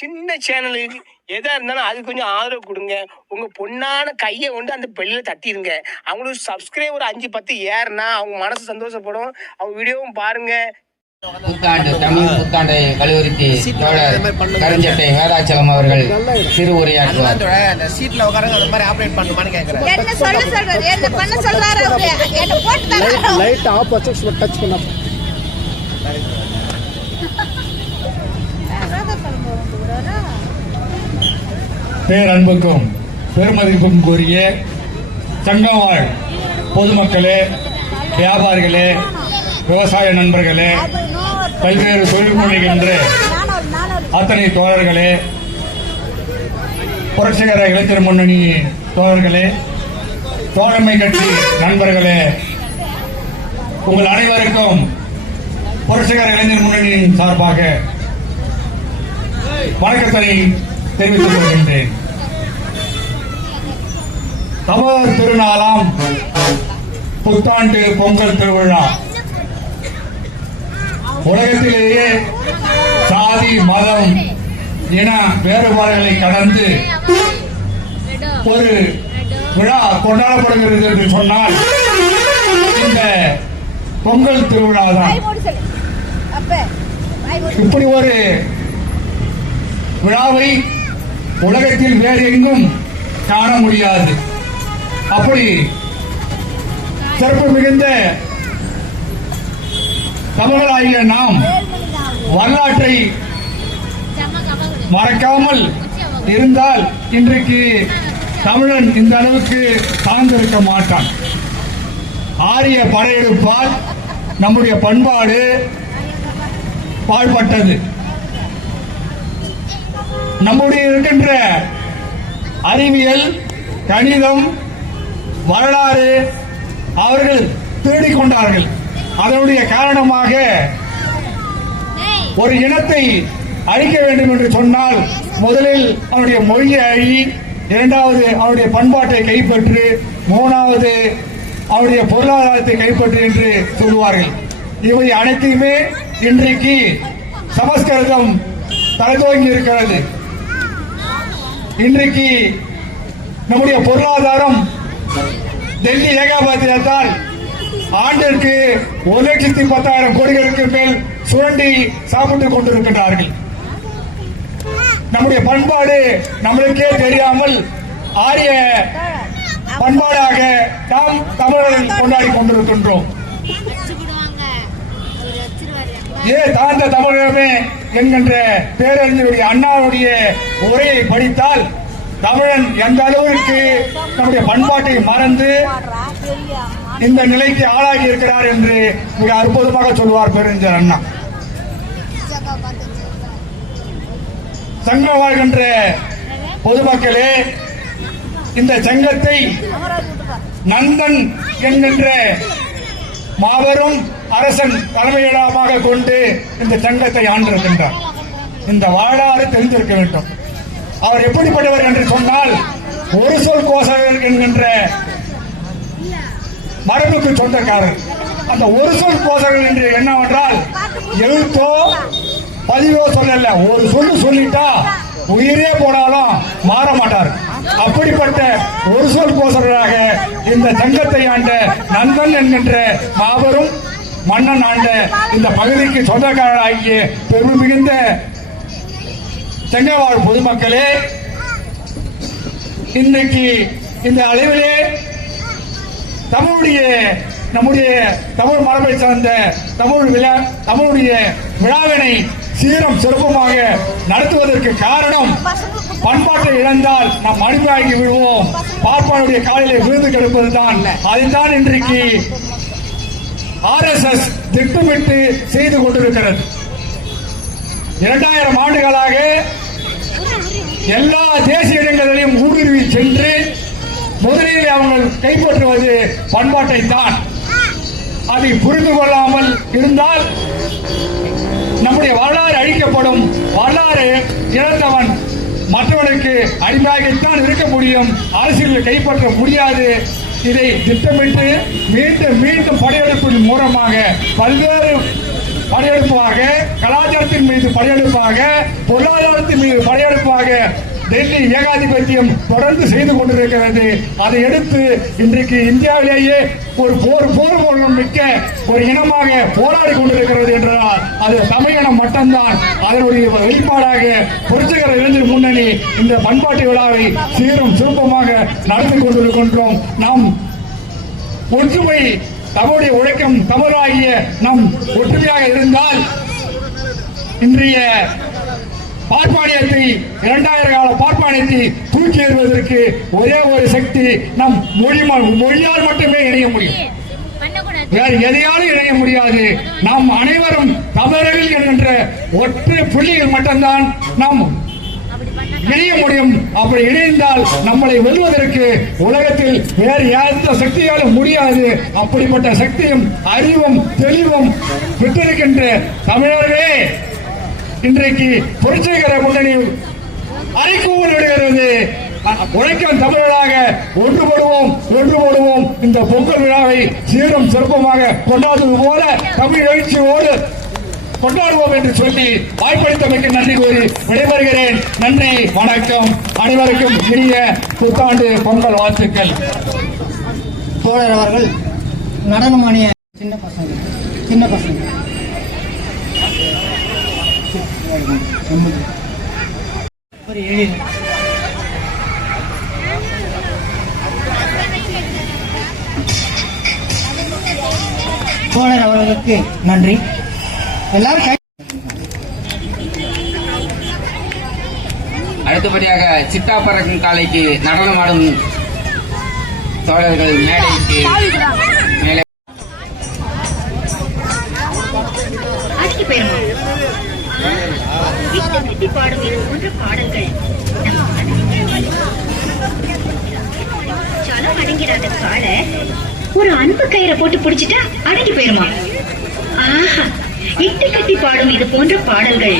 சின்ன சேனலுக்கு எதா இருந்தாலும் அது கொஞ்சம் ஆதரவு கொடுங்க. உங்க பொண்ணான கையை கொண்டு அந்த பெல்லில் தட்டிடுங்க அவங்களுக்கு சப்ஸ்கிரைபர் அஞ்சு பத்து ஏறுனா அவங்க மனசு சந்தோஷப்படும். அவங்க வீடியோவும் பாருங்க. புத்தாண்டு தமிழ் புத்தாண்டை தோழர் கருஞ்சட்டை வேதாச்சலம் அவர்கள் சிறு உரையாற்றுவார். அந்த சீட்ல உட்காருங்க அந்த மாதிரி ஆப்ரேட் பண்ணுமான்னு கேக்குறேன் என்ன சொல்ல சொல்றாரு என்ன பண்ண சொல்றாரு லைட் சும்மா டச் பண்ண. பேரன்புக்கும் பெருமதிக்கும் கூறிய தங்கவாழ் பொதுமக்களே வியாபாரிகளே விவசாய நண்பர்களே பல்வேறு தொழில் முனைகின்ற அத்தனை தோழர்களே புரட்சிகர இளைஞர் முன்னணி தோழர்களே தோழமை கட்சி நண்பர்களே உங்கள் அனைவருக்கும் புரட்சிகர இளைஞர் முன்னணியின் சார்பாக வணக்கத்தை தெரிவித்துக் கொள்கின்றேன். தமிழர் திருநாளாம் புத்தாண்டு பொங்கல் திருவிழா. உலகத்திலேயே சாதி மதம் இன வேறுபாடுகளை கடந்து ஒரு விழா கொண்டாடப்படுகிறது என்று சொன்னால் இந்த பொங்கல் திருவிழா தான் இப்படி ஒரு விழாவை உலகத்தில் வேறு எங்கும் காண முடியாது. அப்படி சிறப்பு மிகுந்த தமிழராகிய நாம் வரலாற்றை மறக்காமல் இருந்தால் இன்றைக்கு தமிழன் இந்த அளவுக்கு தாழ்ந்திருக்க மாட்டான். ஆரிய படையெடுப்பால் நம்முடைய பண்பாடு பாழ்பட்டது. நம்முடைய இருக்கின்ற அறிவியல் கணிதம் வரலாறு அவர்கள் தேடிக்கொண்டார்கள். அதனுடைய காரணமாக ஒரு இனத்தை அழிக்க வேண்டும் என்று சொன்னால் முதலில் அவனுடைய மொழியை அழி இரண்டாவது அவருடைய பண்பாட்டை கைப்பற்று மூணாவது அவருடைய பொருளாதாரத்தை கைப்பற்று என்று சொல்லுவார்கள். இவை அனைத்தையுமே இன்றைக்கு சமஸ்கிருதம் தலைதுவங்கி இருக்கிறது. இன்றைக்கு நம்முடைய பொருளாதாரம் டெல்லி ஏகாபத்தியத்தால் ஆண்டிற்கு ஒரு லட்சத்தி பத்தாயிரம் கோடிகளுக்கு மேல் சுரண்டி சாப்பிட்டுக் கொண்டிருக்கின்றார்கள். நம்முடைய பண்பாடு நம்மளுக்கே தெரியாமல் ஆரிய பண்பாடாக நாம் தமிழர்கள் கொண்டாடி கொண்டிருக்கின்றோம். ஏ தாழ்ந்த தமிழகமே என்கின்ற பேரறிஞருடைய அண்ணாவுடைய உரையை படித்தால் தமிழன் எந்த அளவிற்கு நம்முடைய பண்பாட்டை மறந்து இந்த நிலைக்கு ஆளாகி இருக்கிறார் என்று மிக அற்புதமாக சொல்வார் பெருஞ்சர் அண்ணா. சங்கம் வாழ்கின்ற பொதுமக்களே இந்த சங்கத்தை நந்தன் என்கின்ற மாபெரும் அரசன் தலைமையிடமாக கொண்டு இந்த சங்கத்தை ஆண்டிருக்கின்றார். இந்த வரலாறு தெரிந்திருக்க வேண்டும். அவர் எப்படிப்பட்டவர் என்று சொன்னால் ஒரு சொல் கோசகர் என்கின்ற மரபுக்கு சொந்தக்காரர். அந்த ஒரு சொல் கோசகர் என்று என்னவென்றால் எழுத்தோ பதிவோ சொல்லல. ஒரு சொல்லு சொல்லிட்டா உயிரே போனாலும் மாற மாட்டார். அப்படிப்பட்ட ஒரு சொல் கோசகராக இந்த சங்கத்தை ஆண்ட நந்தன் என்கின்ற மாபெரும் மன்னன் ஆண்ட இந்த பகுதிக்கு சொந்தக்காரராகிய பெருமிகுந்த மிகுந்த செங்கவாழ் பொதுமக்களே இன்றைக்கு இந்த அளவிலே தமிழுடைய நம்முடைய தமிழ் மரபை சார்ந்த தமிழ் விழா தமிழுடைய விழாவினை சீரம் சிறப்புமாக நடத்துவதற்கு காரணம் பண்பாட்டை இழந்தால் நாம் அடிமையாகி விடுவோம். பார்ப்பானுடைய காலிலே விழுந்து கெடுப்பதுதான். அதுதான் இன்றைக்கு ஆர்எஸ்எஸ் திட்டமிட்டு செய்து கொண்டிருக்கிறது. இரண்டாயிரம் ஆண்டுகளாக எல்லா தேசிய இடங்களிலும் ஊடுருவி சென்று முதலில் அவர்கள் கைப்பற்றுவது பண்பாட்டை தான் அதை புரிந்து கொள்ளாமல் இருந்தால் நம்முடைய வரலாறு அழிக்கப்படும். வரலாறு இழந்தவன் மற்றவனுக்கு அடிமையாகத்தான் இருக்க முடியும். அரசியலில் கைப்பற்ற முடியாது. இதை திட்டமிட்டு மீண்டும் மீண்டும் படையெடுப்பின் மூலமாக பல்வேறு படையெடுப்பாக கலாச்சாரத்தின் மீது படையெடுப்பாக பொருளாதாரத்தின் மீது படையெடுப்பாக டெல்லி ஏகாதிபத்தியம் தொடர்ந்து செய்து கொண்டிருக்கிறது. அதை எடுத்து இன்றைக்கு இந்தியாவிலேயே ஒரு போர் போர் மூலம் மிக்க ஒரு இனமாக போராடி கொண்டிருக்கிறது என்றால் அது தமிழினம் மட்டும்தான். அதனுடைய வெளிப்பாடாக புரட்சிகர இளைஞர் முன்னணி இந்த பண்பாட்டு விழாவை சீரும் சிறப்பமாக நடந்து கொண்டிருக்கின்றோம். நாம் ஒற்றுமை தமிழுடைய உழைக்கும் தமிழாகிய நம் ஒற்றுமையாக இருந்தால் இன்றைய பார்ப்பானியத்தை இரண்டாயிரம் கால பார்ப்பானியத்தை தூக்கி எறிவதற்கு ஒரே ஒரு சக்தி நம் மொழி மொழியால் மட்டுமே இணைய முடியும். வேறு எதையாலும் இணைய முடியாது. நாம் அனைவரும் தமிழர்கள் என்கின்ற ஒற்றை புள்ளிகள் மட்டும்தான் நாம் இணைய முடியும். அப்படி இணைந்தால் நம்மளை வெல்வதற்கு உலகத்தில் வேறு எந்த சக்தியாலும் முடியாது. அப்படிப்பட்ட சக்தியும் அறிவும் தெளிவும் பெற்றிருக்கின்ற தமிழர்களே! இன்றைக்கு புரட்சிகர முன்னணி அரைக்கூவல் விடுகிறது உழைக்கும் தமிழராக ஒன்றுபடுவோம் ஒன்றுபடுவோம் இந்த பொங்கல் விழாவை சீரும் சிறப்பமாக கொண்டாடுவது போல தமிழ் எழுச்சியோடு கொண்டாடுவோம் என்று சொல்லி வாய்ப்பளித்தமைக்கு நன்றி கூறி விடைபெறுகிறேன். நன்றி வணக்கம். அனைவருக்கும் இனிய புத்தாண்டு பொங்கல் வாழ்த்துக்கள். தோழர் அவர்கள் நடனமானிய சின்ன பசங்க சின்ன பசங்க. ஒரு எழில் தோழர் அவர்களுக்கு நன்றி. எல்லாரும் அடுத்தபடியாக சிட்டா பறக்கும் காலைக்கு நடனமாடும் தோழர்கள் மேடைக்கு மேலே. விட்டு இது போன்ற பாடல்கள் நம் மனதில் கால ஒரு அன்பு கயிறை போட்டு பிடிச்சிட்டா அடங்கி போயிருமா ஆஹா இட்டு கட்டி பாடும் இது போன்ற பாடல்கள்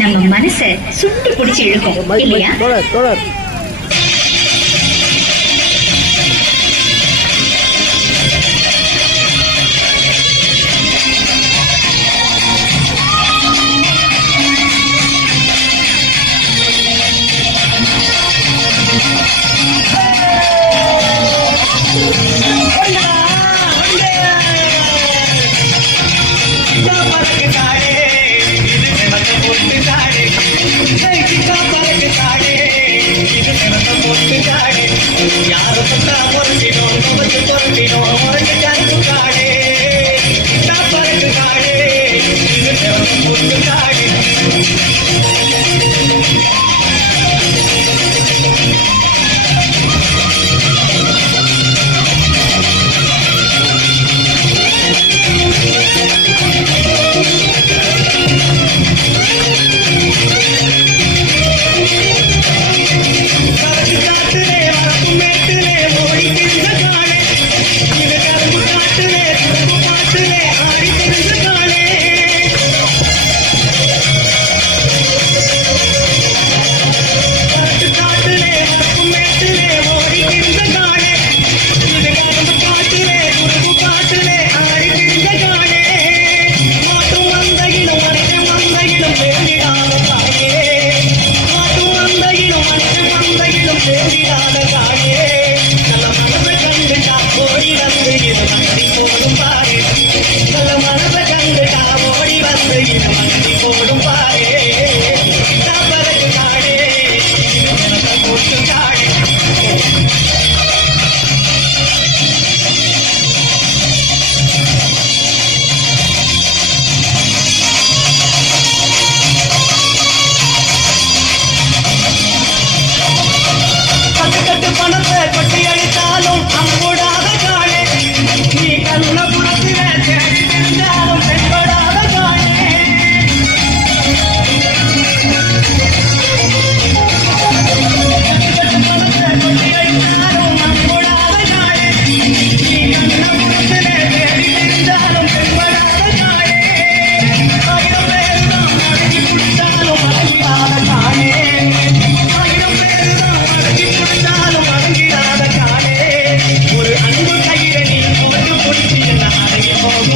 நம்ம மனச சுட்டு பிடிச்சு இழுக்கும். இல்லையா? தோழர் தோழர் Thank you.